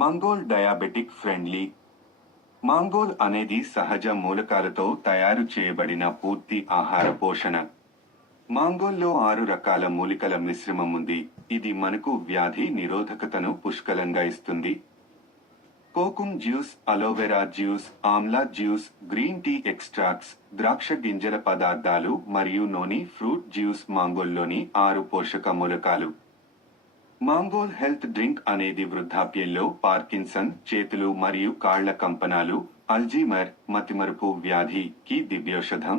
Mongol diabetic friendly. మాంగోల్ అనేది సహజ మూలకాలతో తయారు చేయబడిన పూర్తి ఆహార పోషణ. మాంగోల్లో 6 రకాల మూలికల మిశ్రమం ఉంది. ఇది మనకు వ్యాధి నిరోధకతను పుష్కలంగా ఇస్తుంది. Kokum juice, aloe vera juice, amla juice, green tea extracts, ద్రాక్ష గింజల పదార్థాలు మరియు నూనె ఫ్రూట్ జ్యూస్ మాంగోల్లోని 6 పోషక మూలకాలు. మాంగోల్ హెల్త్ డ్రింక్ అనేది వృద్ధాప్యంలో పార్కిన్సన్, చేతులు మరియు కాళ్ల కంపనాలు, అల్జీమర్, మతిమరుపు వ్యాధికి దివ్యౌషధం.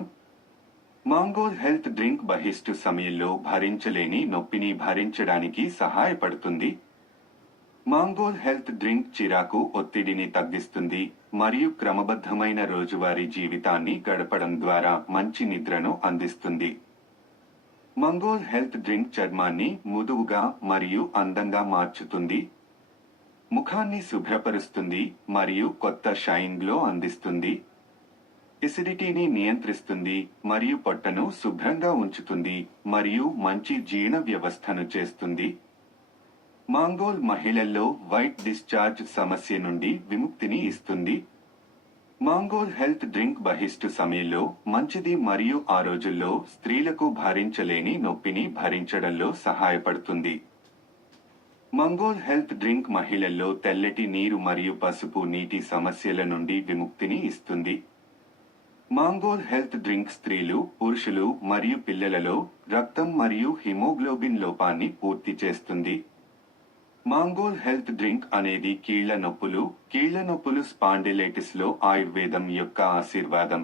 మాంగోల్ హెల్త్ డ్రింక్ బహిష్టు సమయంలో భరించలేని నొప్పిని భరించడానికి సహాయపడుతుంది. మాంగోల్ హెల్త్ డ్రింక్ చిరాకు, ఒత్తిడిని తగ్గిస్తుంది మరియు క్రమబద్ధమైన రోజువారీ జీవితాన్ని గడపడం ద్వారా మంచి నిద్రను అందిస్తుంది. మంగోల్ హెల్త్ డ్రింక్ చర్మాన్ని మృదువుగా మరియు అందంగా మార్చుతుంది. ముఖాన్ని శుభ్రపరుస్తుంది మరియు కొత్త షైన్ గ్లో అందిస్తుంది. ఎసిడిటీని నియంత్రిస్తుంది మరియు పొట్టను శుభ్రంగా ఉంచుతుంది మరియు మంచి జీర్ణ వ్యవస్థను చేస్తుంది. మాంగోల్ మహిళల్లో వైట్ డిశ్చార్జ్ సమస్య నుండి విముక్తిని ఇస్తుంది. మాంగోల్ హెల్త్ డ్రింక్ బహిష్టు సమయంలో మంచిది మరియు ఆ రోజుల్లో స్త్రీలకు భరించలేని నొప్పిని భరించడంలో సహాయపడుతుంది. మంగోల్ హెల్త్ డ్రింక్ మహిళల్లో తెల్లటి నీరు మరియు పసుపు నీటి సమస్యల నుండి విముక్తిని ఇస్తుంది. మాంగోల్ హెల్త్ డ్రింక్ స్త్రీలు, పురుషులు మరియు పిల్లలలో రక్తం మరియు హిమోగ్లోబిన్ లోపాన్ని పూర్తి చేస్తుంది. మాంగోల్ హెల్త్ డ్రింక్ అనేది కీళ్ల నొప్పులు స్పాండిలైటిస్ లో ఆయుర్వేదం యొక్క ఆశీర్వాదం.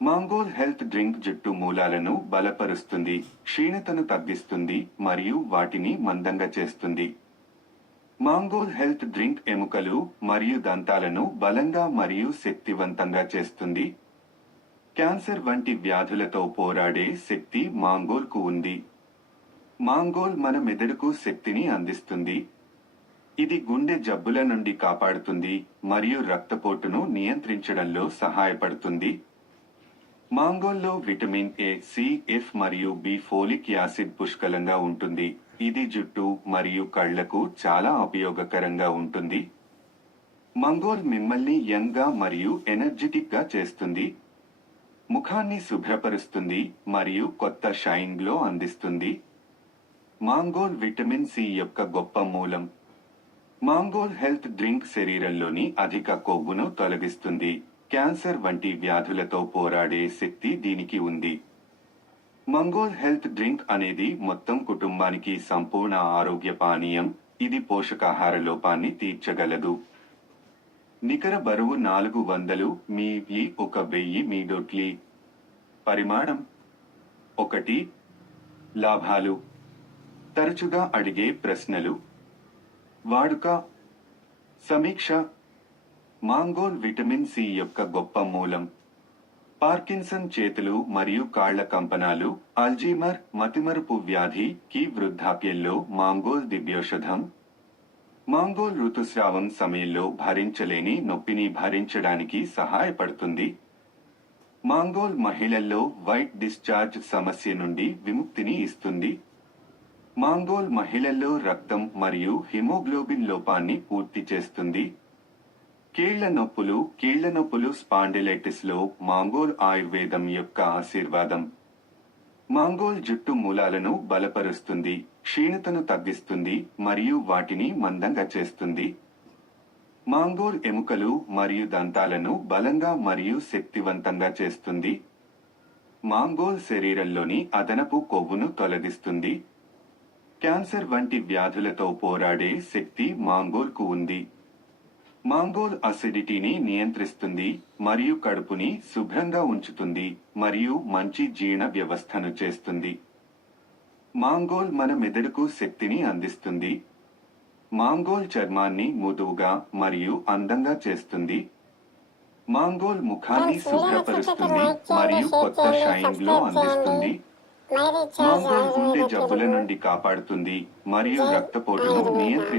మాంగోల్ హెల్త్ డ్రింక్ జుట్టు మూలాలను బలపరుస్తుంది, క్షీణతను తగ్గిస్తుంది మరియు వాటిని మందంగా చేస్తుంది. మాంగోల్ హెల్త్ డ్రింక్ ఎముకలు మరియు దంతాలను బలంగా మరియు శక్తివంతంగా చేస్తుంది. క్యాన్సర్ వంటి వ్యాధులతో పోరాడే శక్తి మాంగోల్కు ఉంది. మాంగోల్ మన మెదడుకు శక్తిని అందిస్తుంది. ఇది గుండె జబ్బుల నుండి కాపాడుతుంది మరియు రక్తపోటును నియంత్రించడంలో సహాయపడుతుంది. మాంగోల్లో విటమిన్ ఏ, సి, ఎఫ్ మరియు బి, ఫోలిక్ యాసిడ్ పుష్కలంగా ఉంటుంది. ఇది జుట్టు మరియు కళ్లకు చాలా ఉపయోగకరంగా ఉంటుంది. మంగోల్ మిమ్మల్ని యంగ్ గా మరియు ఎనర్జెటిక్ గా చేస్తుంది. ముఖాన్ని శుభ్రపరుస్తుంది మరియు కొత్త షైన్ గ్లో అందిస్తుంది. మాంగోల్ విటమిన్ సి యొక్క గొప్ప మూలం. మాంగోల్ హెల్త్ డ్రింక్ శరీరంలోని అధిక కొవ్వును తొలగిస్తుంది. క్యాన్సర్ వంటి వ్యాధులతో పోరాడే శక్తి దీనికి ఉంది. మంగోల్ హెల్త్ డ్రింక్ అనేది మొత్తం కుటుంబానికి సంపూర్ణ ఆరోగ్య పానీయం. ఇది పోషకాహార లోపాన్ని తీర్చగలదు. నికర బరువు 400 మీ. 1000 మీ. పరిమాణం 1. లాభాలు. తరచుగా అడిగే ప్రశ్నలు. వాడుక. సమీక్ష. మాంగోల్ విటమిన్ సి యొక్క గొప్ప మూలం. పార్కిన్సన్, చేతులు మరియు కాళ్ల కంపనాలు, అల్జీమర్, మతిమరుపు వ్యాధికి వృద్ధాప్యంలో మాంగోల్ దివ్యౌషధం. మాంగోల్ ఋతుస్రావం సమయంలో భరించలేని నొప్పిని భరించడానికి సహాయపడుతుంది. మాంగోల్ మహిళల్లో వైట్ డిశ్చార్జ్ సమస్య నుండి విముక్తిని ఇస్తుంది. మాంగోల్ మహిళల్లో రక్తం మరియు హిమోగ్లోబిన్ లోపాన్ని పూర్తి చేస్తుంది. కీళ్ల నొప్పులు స్పాండిలైటిస్ లో మాంగోల్ ఆయుర్వేదం యొక్క ఆశీర్వాదం. మాంగోల్ జుట్టు మూలాలను బలపరుస్తుంది, క్షీణతను తగ్గిస్తుంది మరియు వాటిని మందంగా చేస్తుంది. మాంగోల్ ఎముకలు మరియు దంతాలను బలంగా మరియు శక్తివంతంగా చేస్తుంది. మాంగోల్ శరీరంలోని అదనపు కొవ్వును తొలగిస్తుంది. క్యాన్సర్ వంటి వ్యాధులతో పోరాడే శక్తి మాంగోల్కు ఉంది. మాంగోల్ అసిడిటీని నియంత్రిస్తుంది మరియు కడుపుని శుభ్రంగా ఉంచుతుంది మరియు మంచి జీర్ణ వ్యవస్థను చేస్తుంది. మాంగోల్ మన మెదడుకు శక్తిని అందిస్తుంది. మాంగోల్ చర్మాన్ని మృదువుగా మరియు అందంగా చేస్తుంది. మాంగోల్ ముఖాన్ని శుభ్రపరుస్తుంది మరియు కొత్త షైన్ గ్లో అందిస్తుంది. మాంగోల్ గుండె జబ్బుల నుండి కాపాడుతుంది మరియు రక్తపోటును నియంత్రించడానికి